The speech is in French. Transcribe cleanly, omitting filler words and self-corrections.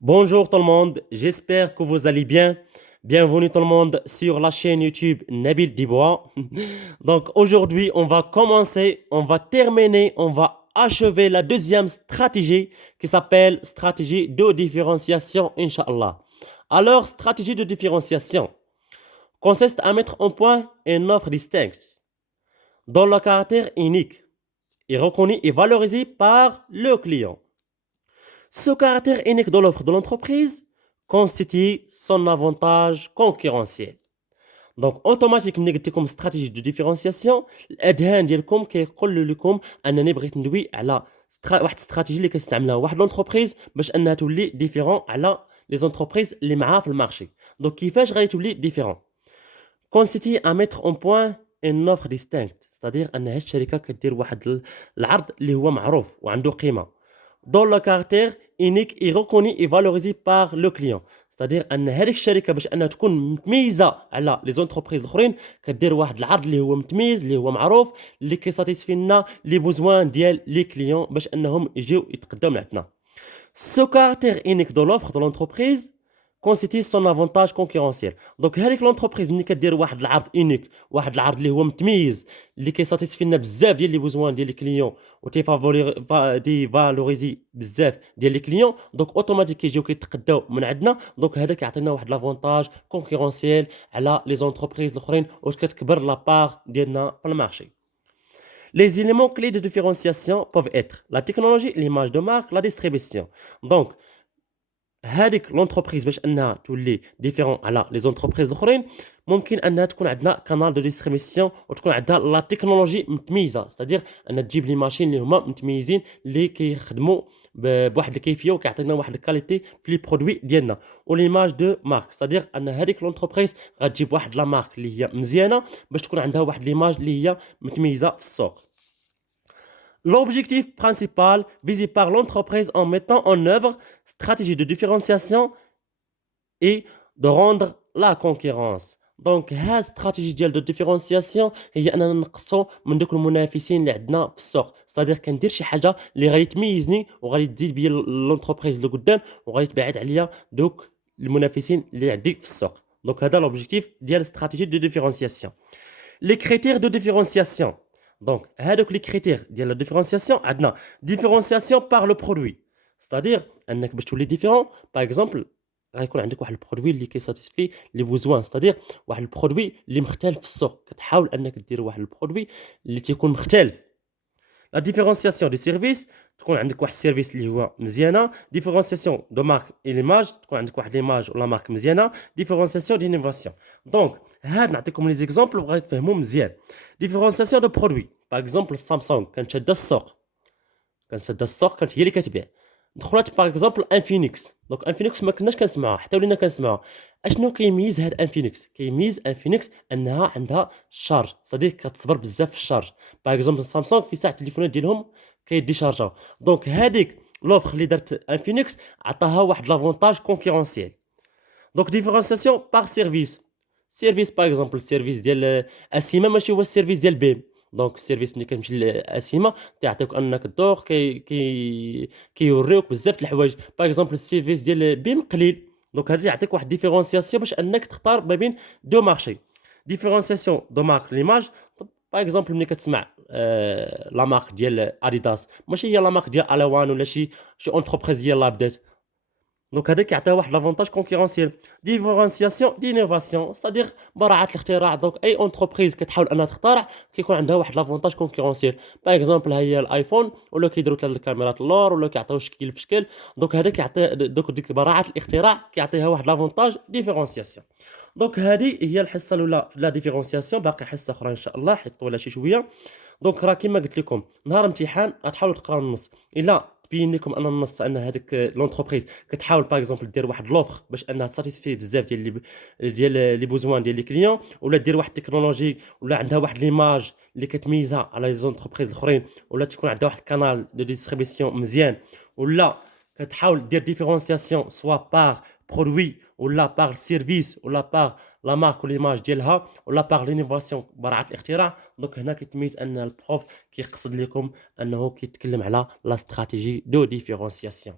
Bonjour tout le monde, j'espère que vous allez bien. Bienvenue tout le monde sur la chaîne YouTube Nabil Dibois. Donc aujourd'hui, on va commencer, on va terminer, on va achever la deuxième stratégie qui s'appelle stratégie de différenciation, Inch'Allah. Alors, stratégie de différenciation consiste à mettre en point une offre distincte dont le caractère unique est reconnu et valorisé par le client. Ce caractère unique de l'offre de l'entreprise constitue son avantage concurrentiel. Donc اوتوماتيك ملي قلت لكم استراتيجي دو ديفيرونسياسيون الاذهان ديالكم كيقول لكم انني بغيت ندوي على واحد استراتيجي اللي كتستعملها واحد لونتربريز باش انها تولي ديفيرون على لي زونتربريز اللي معاها في المارشي. دونك كيفاش غادي تولي ديفيرون؟ كونسيتي ا ميتر اون بوين ان اوفر ديستينكت، ستادير ان هاد الشركه كدير واحد العرض اللي هو معروف وعنده قيمه dont le caractère unique est reconnu et valorisé par le client. C'est-à-dire ان هذيك الشركه باش انها تكون متميزه على لي زونتربريز الاخرين كدير واحد العرض اللي هو متميز اللي هو معروف اللي كيساتيسفي لنا لي بوزوان ديال لي كليون باش انهم يجيو يتقداو من عندنا. Ce caractère unique de l'offre de l'entreprise constitue son avantage concurrentiel. Donc هذيك l'entreprise ملي كدير واحد العرض اونيك، واحد العرض اللي هو متميز اللي كيساتيسفي لنا بزاف ديال لي بوزوان ديال لي كليون و دي فالوريزي بزاف ديال لي كليون، دونك اوتوماتيك كيجيو كيتقداو من عندنا. دونك هذا كيعطينا واحد لافونتاج كونكورونسيال على لي زونتربريز الاخرين وكتكبر لا بار ديالنا في المارشي. Les éléments clés de différenciation peuvent être la technologie, l'image de marque, la distribution. Donc, هذيك لونتربريز باش انها تولي ديفيرون على لي زونتربريز الاخرين ممكن انها تكون عندنا كانال دو ديستريبيسيون وتكون عندها لا تكنولوجي متميزه، ستادير ان تجيب لي ماشين اللي هما متميزين اللي كيخدموا بواحد الكيفيه وكيعطينا واحد الكاليتي في لي برودوي ديالنا. وليماج دو مارك، ستادير ان هذيك لونتربريز غتجيب واحد لا مارك اللي هي مزيانه باش تكون عندها واحد ليماج اللي هي متميزه في السوق. L'objectif principal visé par l'entreprise en mettant en œuvre stratégie de différenciation est de rendre la concurrence. دونك ها استراتيجي ديال دو ديفيرونسياسيون هي اننا نقصوا من دوك المنافسين اللي عندنا في السوق، ستادير كندير شي حاجه اللي غادي تميزني وغادي تزيد بيا لونتربريز اللي قدام وغادي تبعد عليا دوك المنافسين اللي عندي في السوق. دونك هذا لوبجيكتيف ديال استراتيجي دو ديفيرونسياسيون. لي كريتير دو ديفيرونسياسيون، donc هذوك لي كريتير ديال لا ديفيرونسياسيون عندنا ديفيرونسياسيون بار لو برودوي، ستادير انك باش تولي ديفيرون باغ اكزومبل غيكون عندك واحد البرودوي اللي كيساتيسفي لي بوزوان، ستادير واحد البرودوي اللي مختلف في السوق كتحاول انك دير واحد البرودوي اللي تيكون مختلف. لا ديفيرونسياسيون دي سيرفيس تكون عندك واحد السيرفيس اللي هو مزيانه، ديفيرونسياسيون دو مارك اي ليماج تكون عندك واحد ليماج ولا مارك مزيانه، ديفيرونسياسيون دي انوفاسيون. دونك هاد نعطيكم لي زيكزامبل وغادي تفهموا مزيان. ديفيرونسياسيون دو برودوي باغ اكزومبل سامسونج كانت شاده السوق، كانت هي اللي كتبيع، دخلت باغ اكزومبل انفينيكس. دونك انفينيكس ما كناش كنسمعوها حتى ولينا كنسمعوها. اشنو كيميز هاد انفينيكس؟ كيميز انفينيكس انها عندها شارج، صديق كتصبر بزاف في الشارج. باغ اكزومبل سامسونج في ساعه التليفونات ديالهم كيديشارجاو. دونك هذيك لوفر اللي دارت انفينيكس عطاها واحد لافونتاج كونكورونسيال. دونك ديفيرونسياسيون باغ سيرفيس، سيرفيس باغ اكزومبل السيرفيس ديال اسيما ماشي هو السيرفيس ديال بيم. دونك السيرفيس ملي كتمشي لاسيما تيعطيوك انك تدوق كيوريوك بزاف د الحوايج. باغ اكزومبل السيرفيس ديال بيم قليل، دونك هذا يعطيك واحد ديفيرونسياسيون باش انك تختار ما بين دو مارشي. ديفيرونسياسيون دو مارك ليماج، باغ اكزومبل ملي كتسمع لا مارك ديال اديداس ماشي هي لا مارك ديال الوان ولا شي اونتربريز ديال بدات. دونك هذاك يعطيها واحد لافونتاج كونكورونسيال. ديفيرونسياسيون دينوفاسيون، صديق براعه الاختراع. دونك اي اونتربريز كتحاول انها تخترع كيكون عندها واحد لافونتاج كونكورونسيال. باغ اكزومبل ها هي الايفون ولا كيديروا ثلاث الكاميرات اللور ولا كيعطيو شكل في شكل. دونك هذاك يعطي دوك ديك براعه الاختراع كيعطيها واحد لافونتاج ديفيرونسياسيون. دونك هذه هي الحصه الاولى في لا ديفيرونسياسيون، باقي حصه اخرى ان شاء الله حيت طويله شي شويه. دونك راه كيما قلت لكم نهار امتحان غتحاولوا تقراو النص، الا تبين لكم ان النص ان هذيك لونتربريز كتحاول باغ اكزومبل دير واحد لوفر باش انها ساتيسفي بزاف ديال لي بوزوان ديال لي كليون، ولا دير واحد التكنولوجي ولا عندها واحد ليماج اللي كتميزها على لي زونتربريز الاخرين، ولا تكون عندها واحد الكانال دو ديستريبيسيون مزيان، ولا كتحاول دير ديفيرونسياسيون سوا باغ برودوي ولا باغ سيرفيس ولا باغ لا مارك وليماج ديالها ولا باغ لينوفاسيون براعه الاختراع. دونك هنا كيتميز ان البروف كيقصد لكم انه كيتكلم على لا استراتيجي دو ديفيرونسياسيون.